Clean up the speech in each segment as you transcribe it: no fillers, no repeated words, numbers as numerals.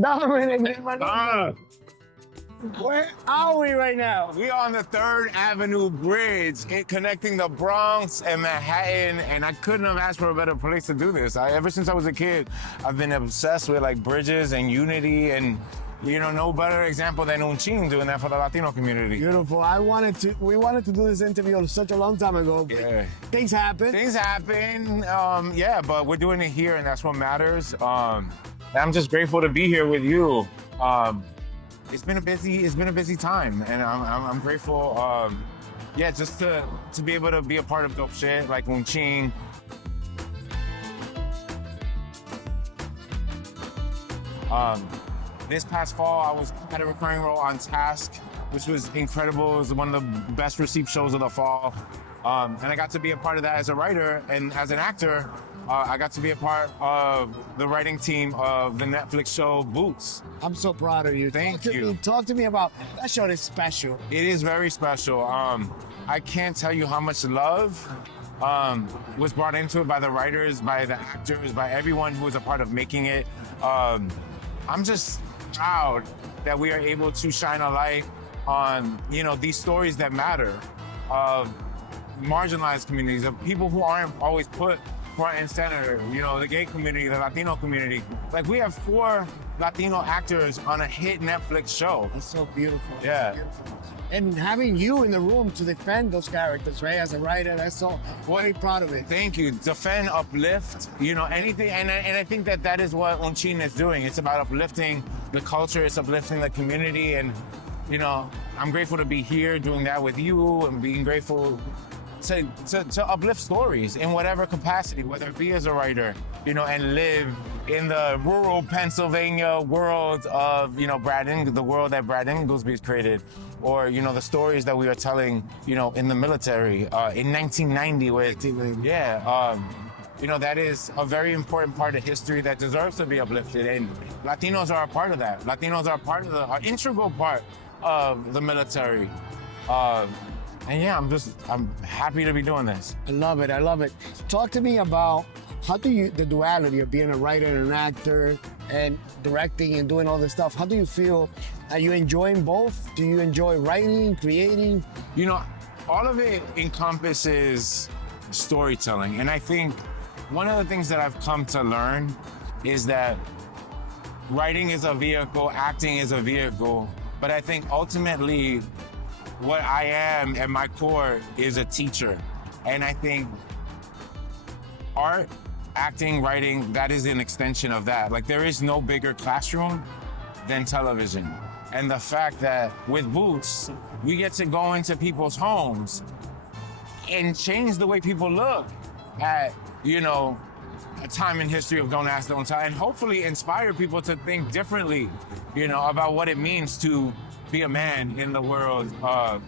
Dominic, where are we right now? We are on the 3rd Avenue Bridge, connecting the Bronx and Manhattan, and I couldn't have asked for a better place to do this. Ever since I was a kid, I've been obsessed with like bridges and unity, and no better example than Chín doing that for the Latino community. Beautiful. We wanted to do this interview such a long time ago. Yeah. Things happen. Things happen, but we're doing it here, and that's what matters. I'm just grateful to be here with you. It's been a busy time, and I'm grateful. Just to be able to be a part of dope shit like Chín. This past fall, I had a recurring role on Task, which was incredible. It was one of the best received shows of the fall. And I got to be a part of that as a writer, and as an actor, I got to be a part of the writing team of the Netflix show Boots. I'm so proud of you. Thank you. Talk to me about that show. Is special. It is very special. I can't tell you how much love was brought into it by the writers, by the actors, by everyone who was a part of making it. I'm just proud that we are able to shine a light on, these stories that matter, of marginalized communities, of people who aren't always put front and center, the gay community, the Latino community. Like, we have 4 Latino actors on a hit Netflix show. That's so beautiful. Yeah. That's beautiful. And having you in the room to defend those characters, right? As a writer, that's so very proud of it. Thank you. Defend, uplift, anything. And I think that is what Chín is doing. It's about uplifting the culture. It's uplifting the community. And, I'm grateful to be here doing that with you, and being grateful to uplift stories in whatever capacity, whether it be as a writer, and live in the rural Pennsylvania world of, Brad the world that Brad Inglesby's created, or, the stories that we are telling, in the military, in 1990, that is a very important part of history that deserves to be uplifted, and Latinos are a part of that. Latinos are an integral part of the military. I'm happy to be doing this. I love it. Talk to me about the duality of being a writer and an actor and directing and doing all this stuff. How do you feel? Are you enjoying both? Do you enjoy writing, creating? All of it encompasses storytelling. And I think one of the things that I've come to learn is that writing is a vehicle, acting is a vehicle, but I think ultimately what I am at my core is a teacher. And I think art, acting, writing, that is an extension of that. Like, there is no bigger classroom than television. And the fact that with Boots, we get to go into people's homes and change the way people look at, a time in history of Don't Ask, Don't Tell, and hopefully inspire people to think differently, about what it means to be a man in the world. I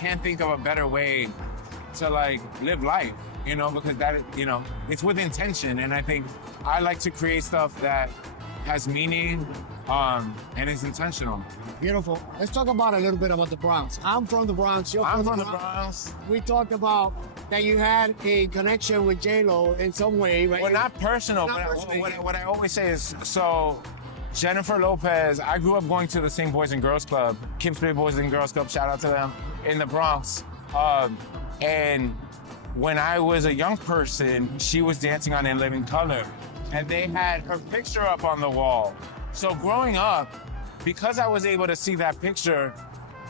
can't think of a better way to live life, because that, it's with intention. And I think I like to create stuff that has meaning, and is intentional. Beautiful. Let's talk about a little bit about the Bronx. I'm from the Bronx. I'm from the Bronx. We talked about that you had a connection with J-Lo in some way, right? Well, not personal, what I always say is, so Jennifer Lopez, I grew up going to the same Boys and Girls Club, Kingsbury Boys and Girls Club, shout out to them, in the Bronx. And when I was a young person, she was dancing on In Living Color, and they had her picture up on the wall. So growing up, because I was able to see that picture,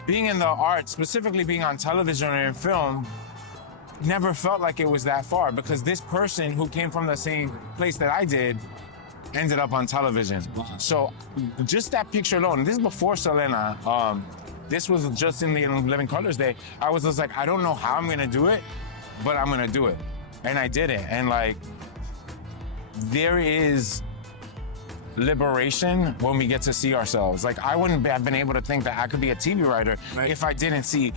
being in the arts, specifically being on television or in film, never felt like it was that far, because this person who came from the same place that I did ended up on television. So just that picture alone, this is before Selena, this was just in the Living Colors day, I was just like, I don't know how I'm gonna do it, but I'm gonna do it. And I did it. And there is liberation when we get to see ourselves. Like, I wouldn't have been able to think that I could be a TV writer if I didn't see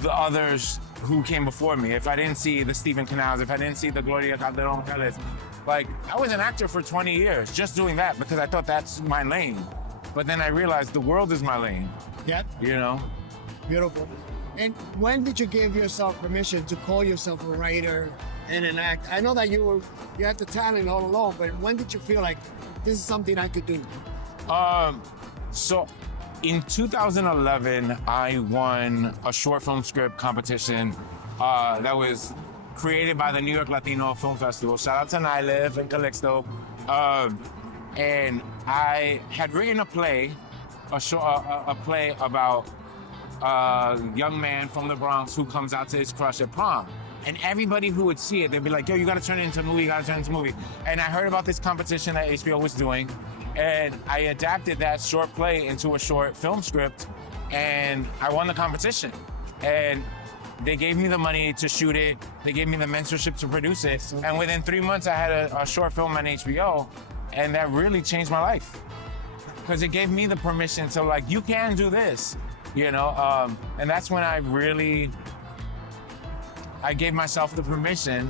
the others who came before me, if I didn't see the Stephen Canals, if I didn't see the Gloria Calderon Tellez. Like, I was an actor for 20 years just doing that because I thought that's my lane. But then I realized the world is my lane. Yep. Beautiful. And when did you give yourself permission to call yourself a writer in an act? I know that you had the talent all along, but when did you feel like this is something I could do? So in 2011, I won a short film script competition that was created by the New York Latino Film Festival. Shout out to Nyliv and Calixto. And I had written a play, a play about a young man from the Bronx who comes out to his crush at prom. And everybody who would see it, they'd be like, yo, you gotta turn it into a movie, you gotta turn it into a movie. And I heard about this competition that HBO was doing, and I adapted that short play into a short film script, and I won the competition. And they gave me the money to shoot it, they gave me the mentorship to produce it, and within 3 months I had a short film on HBO, and that really changed my life. Because it gave me the permission to like, you can do this, you know? And that's when I gave myself the permission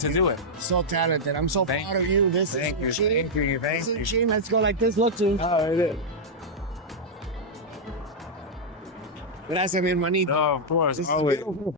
to do it. So talented. I'm so proud of you. This Thank you. is Chín. Thank you. This is Chín. Let's go like this. Look to. Oh, it is. Gracias, mi hermanito. No, of course. This is Always. beautiful.